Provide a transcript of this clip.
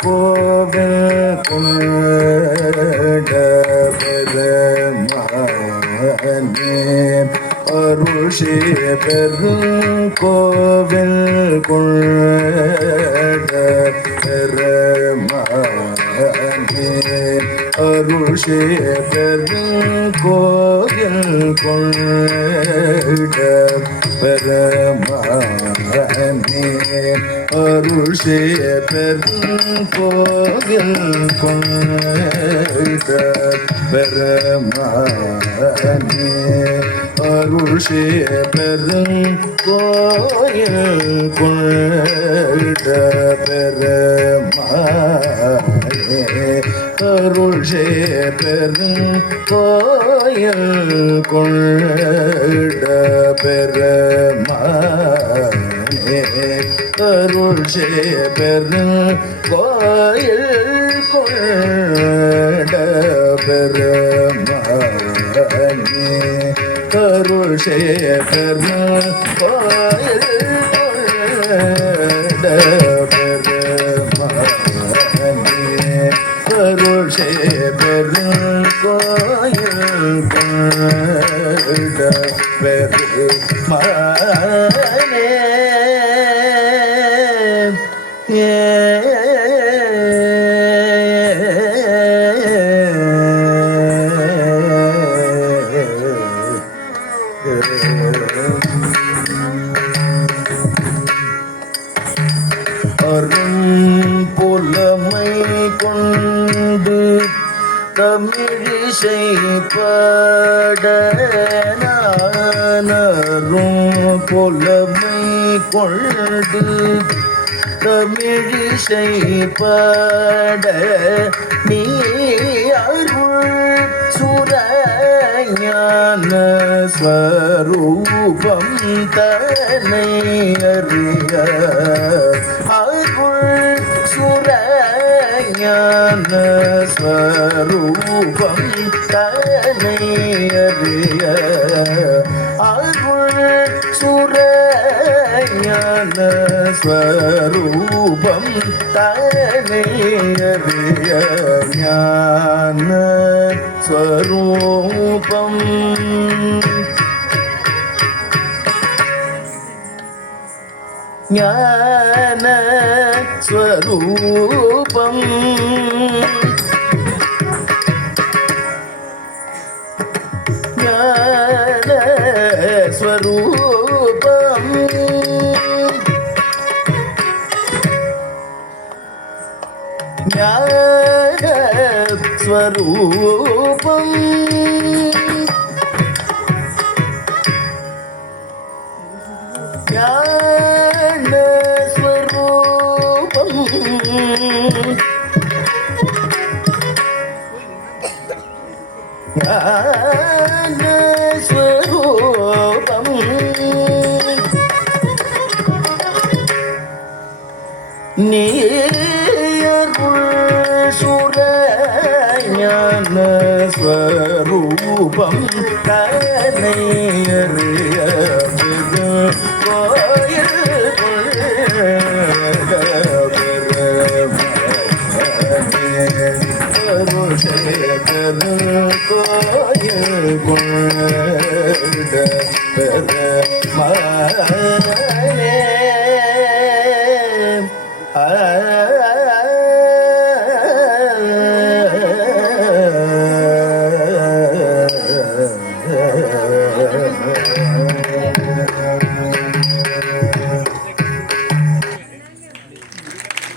கோவில் கொண்ட பெருமானே கோவில் கொண்ட பெருமானே அருஷே பெருங்கோவில் கொண்ட பெருமானே அருஷே பெருங்கோவில் கொண்ட பெருமானே அருஷே பெருங்கோவில் கொண்ட பெருமானே அருஷே பெருங்கோயில் கொண்ட பெருமானே அருஷே பெருங்கோயில் கொண்ட பெருமானே அருஷே பெருங்கோயில் கொண்ட பெருமானே அருஷே பெருங்கோயில் கொண்ட பெருமானே அருஷே பெருங்கோயில் கொண்ட பெருமானே புலமை கொண்டு தமிழிசை பாட நானரும் புலமை கொண்டு தமிழிசை பாட நீ அருள் சுரஞான ஸ்வரூபம் தன்னை அறிய அருள் சுரஞான ஸ்வரூபம் தன்னை அறிய அருள் சுரஞான ஸ்வரூபம் தன்னை அறிய ஞான ஸ்வரூபம் ஞான ஸ்வரூபம் ஸ்வரூபம் ஞான ஸ்வரூபம் ஞான ஸ்வரூபம் நீயருள் சுர ஞான ஸ்வரூபம் தனையறிய கோயில் கோயில் ம